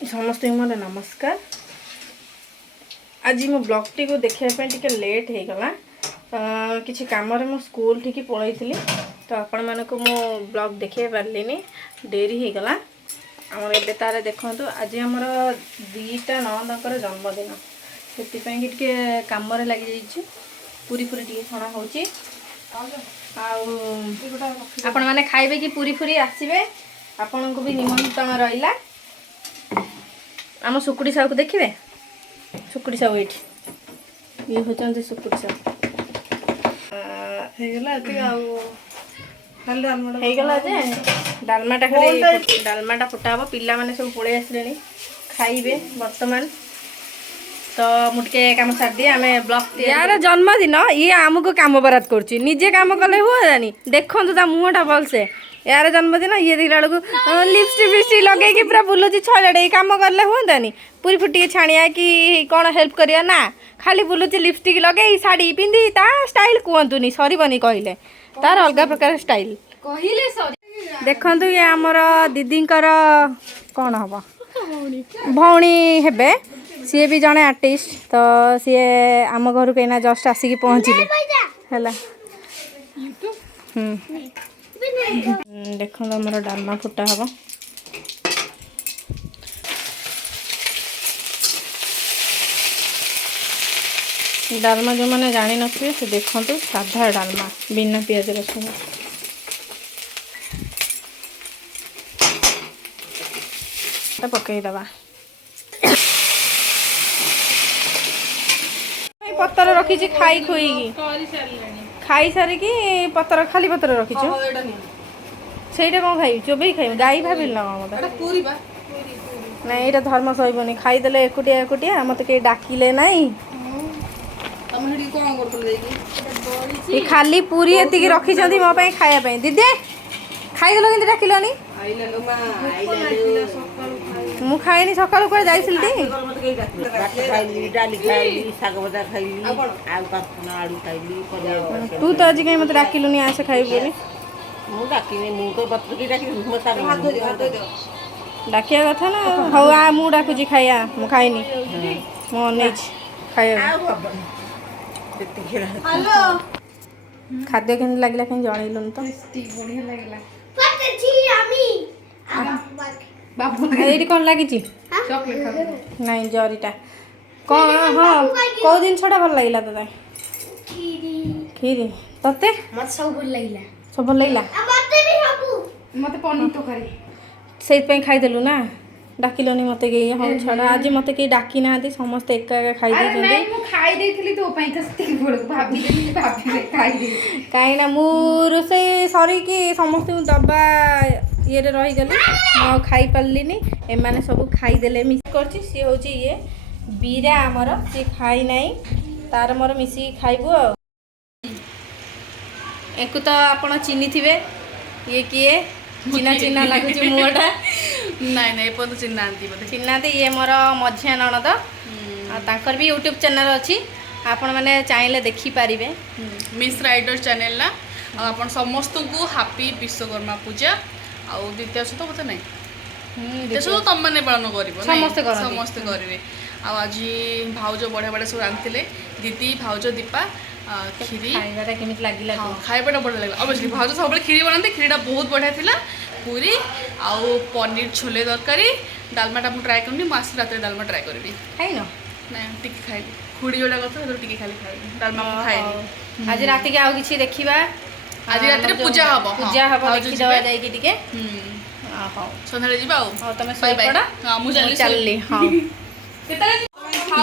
समस्त मोर नमस्कार। आज मो ब्लॉग टी को देखा टे लेट हो गला किसी कम मो स्कूल ठीक पलि तो आपण मानक मो ब्लॉग देखे पार्लिनी डेरी हो गला। आम ए तार देखु आज आमर दीटा नंदर जन्मदिन से कम लगी पूरी पूरी टी छणा हो आपण मैंने खाइबे कि पूरी पूरी आसबे आपण को भी निमंत्रण रहा। आम सुकुड़ी साहू को देखिए सुकुड़ी साहू ये होती सुकुड़ी साहू डालमाटा खाली डालमाटा फुटा हम पिला माने सब पलि आसे खाइबे बर्तमान तो मुझे कम सार दिए आम ब्लॉग यार जन्मदिन ये आमको कम बराद कर निजे कम कले हुआ देखो ता मुहटा भलसे यार जन्मदिन ये देखला बेलू लिपस्टिक फिपस्टिक लगे पूरा बुलूची छड़े कम कले हुआनी पूरी फुटी छाणिया कि कौन हेल्प करिया ना खाली बुलूची लिपस्टिक लगे शाढ़ी पिंधि ता स्टाइल कहतुनी सरबनी कहले तार अलग प्रकार स्टाइल देखु ये आमर दीदींकर कौन हम भौणी हेबे सी भी जड़े आर्टिस्ट तो सी आम घर कहीं जस्ट आसिक पहुँचले है देखो आमर डालमा फुटा हम डालमा जो मैंने जानी न से देखु साधा डालमा बिना पियाज रसुन पकईदबा पतर रखी खाई खुई खाई सारिकी पतर खाली पतर रखीच से कौन खाई चोबई खाई गाई भाविल ना मत ना यहाँ धर्म सहबनी खाईदे एकुटिया एकुटिया मत कहीं डाकिले ना खाली पूरी एति रखी मो खायापी दीदी खाईदेल कि डाकिलनी मु खाइनी सकाल कुआ जाइली तू तो आज कहीं मत डाकिलुनी आसे खाइबू डाकिया कथा ना हौ आ मु डाकुची खाइया मु खाइनी मु अनेई खाइया खाद्य के लगे कहीं जनइलुन तो ये कौन लगी नहीं जरीटा कौन हाँ कौ दिन छड़ा भल लगे तो खीरी तते सब भल लगे मत पनीर तरकारी से खाईदेलु ना डाकिलनी मत कहीं हाँ छड़ा आज मत कहीं डाकी ना समस्त एका एका खाई कहीं ना मु रोसे सरिकी समस्त दबा ये रहीगली खाई पार्लिनी एमाने सब खाईदे मिस कर सी हूँ ये बीरा आमर सी खाई ना तार मोर मिसिकी खाइबू एक तो आप चिन्नी थे ये किए चिन्ना चिन्ना लगुच मुहटा नाई नाई एपन चिन्ना चिन्ना ये मोर मझिया ननद तांकर भी यूट्यूब चैनल अच्छी आपण मैंने चाहिए देखिपारे मिस राइडर चैनल ना आप समस्त को हापी विश्वकर्मा पूजा आउ द्वितीय तो बोलते ना द्वितीय तो तुम मैंने पालन कर समस्ते करेंगे आज भाउज बढ़िया बढ़िया सब रांधि दीदी भाउज दीपा खीरी खाइबाटा बढ़िया लगे अवश्य भाउज सब खीरी बनाते खीरीटा बहुत बढ़िया थिला पूरी आउ पनीर छोले तरकारी डालमाटा मुझे ट्राए करनी आस रात डालमा ट्राए करी खाइन ना टी खाई खुड़ी जोटा कथा टी खाली खाई डालमा खाई आज रात के आउ किछि देखिबा आज रात पूजा हम देखि दवा जाई कि टिके संध्या जीवा आ तमे सही पड़ा हां मु चलली हां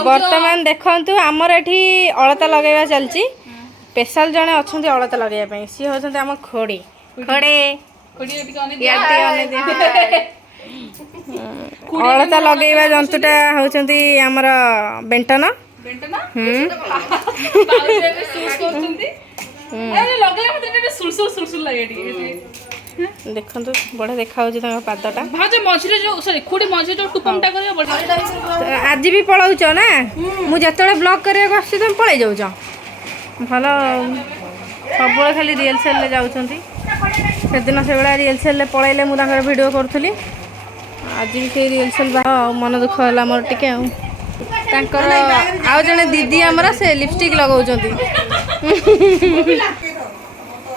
वर्तमान देखंतु हमर एठी अलता लगेबा चलची स्पेशल जने अछंती अलता लगेबा पई सी होछंती हम खोड़ी खोड़े अलता लगेबा जंतुटा होछंती हमर बेंटन देखो बढ़िया देखा पादटा मझे जो सॉरी खुड़ी मझे जो टुपमटा कर आज भी पलाउच ना मुझे ब्लॉग करने तुम पलि जाऊच भल सब खाली रिहर्सल जाऊँगी से दिन से भाया रिहर्सल पलैले मुझे भिडियो करी आज भी से रिहर्सल मन दुख है मोर टिके आउ जने दीदी आमर से लिपस्टिक लगाउछंती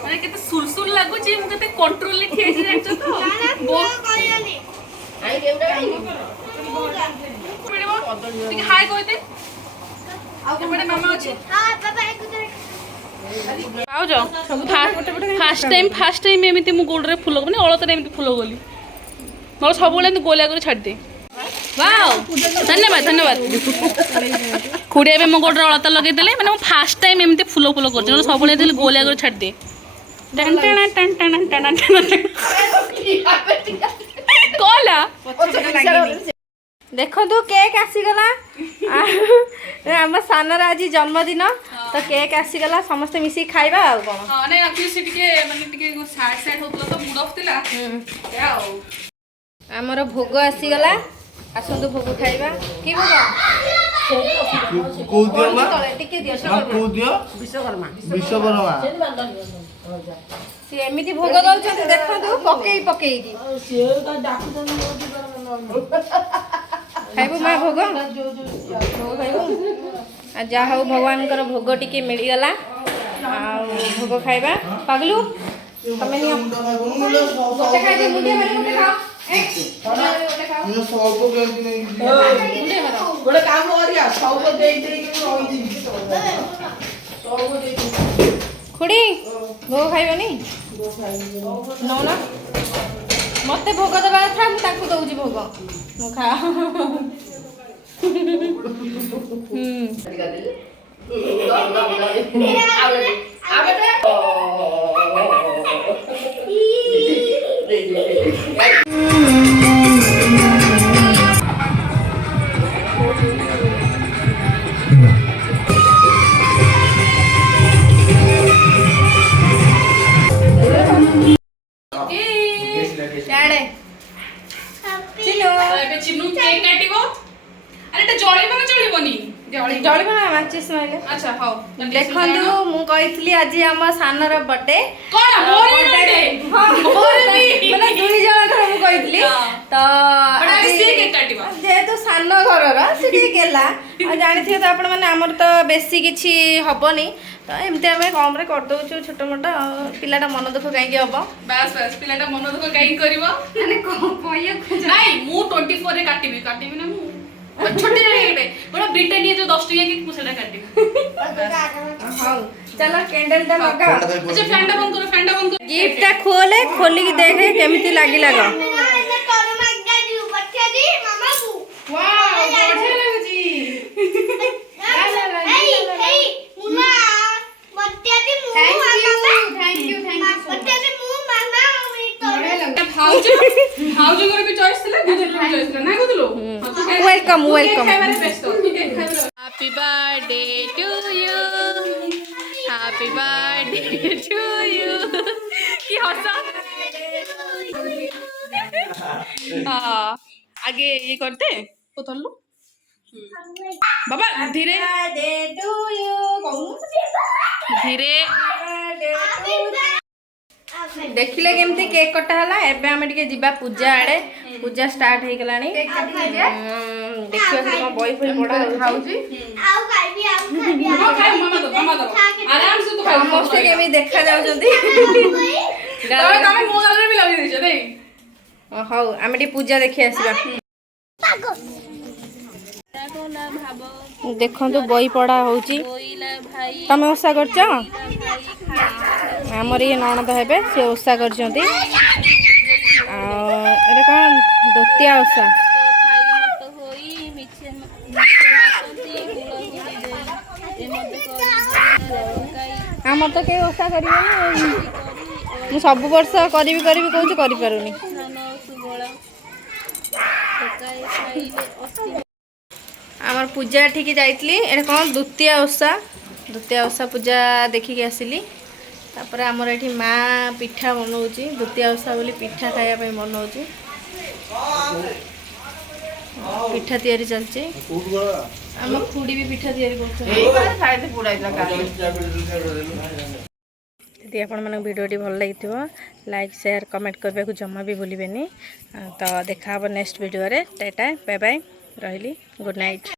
माने केते सुलसुल लागुची मु केते कंट्रोल ले ठिया छी जाचो तो बो आई केउडा ठीक हाय कहते एपटे मामा अछि हां बाबा एक आउ जाओ फास्ट टाइम एमती मु गोल्ड रे फुल माने अलत रे एमती फुल गोली मोर सब बेले एमती गोलिया कर छाड़ दे वाओ धन्यवाद धन्यवाद खुड़े में मो गोल्ड रे अलत लगे देले माने मु फास्ट टाइम एमती फुल फुल कर छ सब बेले देले गोलिया कर छाड़ दे टन टन टन टन टन टन कोला देखो तू केक आसीगला आम सानर आज जन्मदिन तो केक आसीगला समस्ते मिसी खाइबा आ कोन हां नै एक्चुअली से टिके माने टिके साइड साइड होतला तो मूड ऑफ थिला याओ हमर भोग आसीगला आसंतु भोग खाइबा की भोग को दियो मा टिके दियो को दियो विश्वकर्मा से एमिति भोग दउछन देखो तू पकेई पकेई की खाइबू माँ भोग खाइबू आ जा हूँ भगवान भोग टी मिलगला भोग खाइबा पगलू तमें नियो गोटे खाइ दे मुंडिया मारे गोटे खाओ मुझे सब केंती नहीं गोटे काम करिया सब दे दे के रही सब दे खुड़ी भोग खाइबनी नौ ना मते भोग देवा था मु ताकू दउजी भोग मु खा चिन्नू केक काटिबो अरे त जळिबो ना जळिबोनी जळिबो ना माचिस माइले अच्छा हां देखंदु मु कहितली आज हम सानर बर्थडे कोन मोर बर्थडे मोर भी माने दुई जण घर मु कहितली तो आज से केक काटिबो जे तो सान घरर से गेला आ जानि थियो त आपण माने हमर तो बेसी किछि हबनी तो एमते हमें कम रे कर दउछु छोट मोटा पिलाटा मन दुख काई के हबो बस बस पिलाटा मन दुख काई करबो माने पया खोज नाही मु 24 रे काटिबी ना मु छोटे रे बड़ा ब्रिटानिया जो 10 टकिया के कुसेटा काटिबी हां चलो कैंडल टा लगा अच्छा फैंडा बंद करो गिफ्ट टा खोले खोली के देखे केमिति लागी लागो वाओ बढ़िया लागुची भाउजो को भी चॉइस थिला गुदुल भी चॉइस थिला ना गुदुल welcome welcome happy birthday to you happy birthday to you की हंसा हां आगे ये करते उतरलू बाबा धीरे धीरे देखिले केमती केक कटा हला एबे हम टिके जिबा पूजा आड़े पूजा स्टार्ट हे गलानी देखियो से को बॉय फुल बड़ा खाउजी मामा दो आराम से तो खाओ समस्त केमी देखा जाउ जदी तमे मो गाल भी लगे दिछ दे हाउ हम टी पूजा देखि आसीबा देखो बही पढ़ा होची तमे ओसा करछ हमर ये ननद हेबे से ओसा करछंती एरे कोन द्वितीय ओसा हमर तो के ओसा करियो मु सब वर्ष करबी कहू करि पारुनी आमर पूजा ठीक जाइतली एटा कौन द्वितीय ओसा पूजा देखिक आसिली तापर आमर एठी माँ पिठा बनाउची द्वितीय ओसा बोली पिठा खाया पे बनाउची पिठा तैयारी चलची आम खुड़ी भी पिठा तैयारी करछन ଯଦି ଆପଣମାନଙ୍କୁ ଭିଡ଼ିଓଟି ଭଲ ଲାଗିଥିବ ଲାଇକ୍ ସେୟାର କମେଣ୍ଟ କରିବାକୁ ଜମା ବି ଭୁଲିବେନି। ତ ଦେଖା ହେବ ନେକ୍ସଟ ଭିଡ଼ିଓରେ। ଟାଟା ବାଏ ବାଏ ରହିଲି ଗୁଡ୍ ନାଇଟ୍।